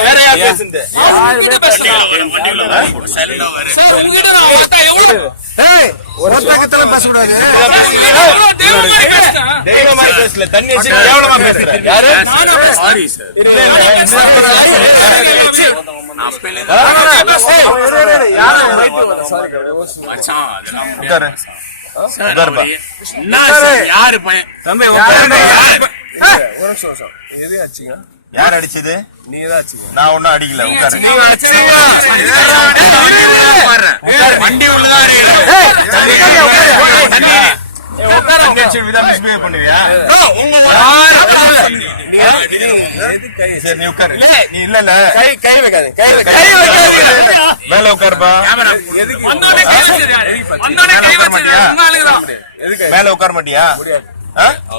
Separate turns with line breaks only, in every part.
வேற யார் பேசுறது
உங்ககிட்ட பேசுறேன். சார், உங்ககிட்ட நான் பார்த்தா எவ்வளவு-
ஒருத்தங்கத்தெல்லாம் பேசக்கூடாது
தெய்வம் மாதிரி பேசுறேன்.
பேசல தண்ணி வச்சு கேவலமா பேசுற யாரு
நானா பேசுறேன்.
உட்காரு உட்காருப்பா
யாரு பையன்
தம்பி
யார் அடிச்சது நான் ஒண்ணும் அடிக்கல உட்காரு
வண்டி
சரி நீ உட்காரு நீ இல்ல இல்ல
கை கை வைக்காது கை
மேல உட்காருப்பா. மேல உட்கார மாட்டியா?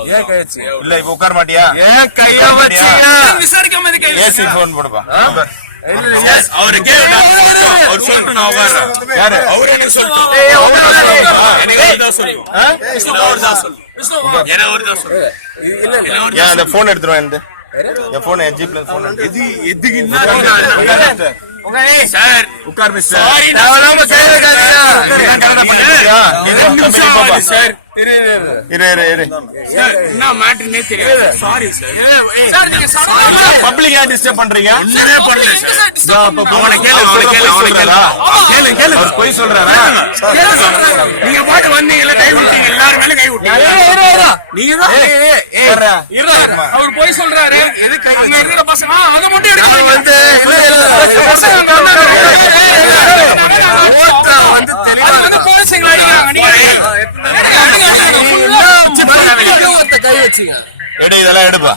ஏன் கை வச்சு
இல்ல இப்ப உட்கார மாட்டியா?
ஏன் கைய
ஏன் விசாரிக்காம
ஏசி போடுப்பா.
அவரு கேளு அவர்
யாரு?
அவரு எனக்கு
அந்த. என் போன் என் ஜீப்ல போன்
எது எதுக்கு
உட்கார்
சாரி.
வைக்காதீங்க.
சார்
இரு இரு இரு.
சார் என்ன மேட்டர்னே தெரியாது. சாரி சார்
சார், நீங்க சடனா
பப்ளிக் ஏன் டிஸ்டர்ப் பண்றீங்க?
ஒண்ணுமே பண்ணல
எங்க
சார்
சார் disturb
அப்ப
அவனை கேளு அவனை கேளு அவனை கேளு. கேளு கேளு.
அவர் பொய் சொல்றாரா?
நீங்க பாட்டு வந்தீங்கல்ல கை விட்டீங்க எல்லாரும் மேல கை விட்டீங்க நீங்க தான்
ஏறா.
இருறாரு. அவர் போய் சொல்றாரு. அங்க இருக்கிற பசங்க ஆ, அதை மட்டும்
நான்
எடுக்க
வந்து
பசங்க அங்க Full ஆ
ஒருத்த கை வச்சீங்க
எடு இதெல்லாம் எடுப்பா.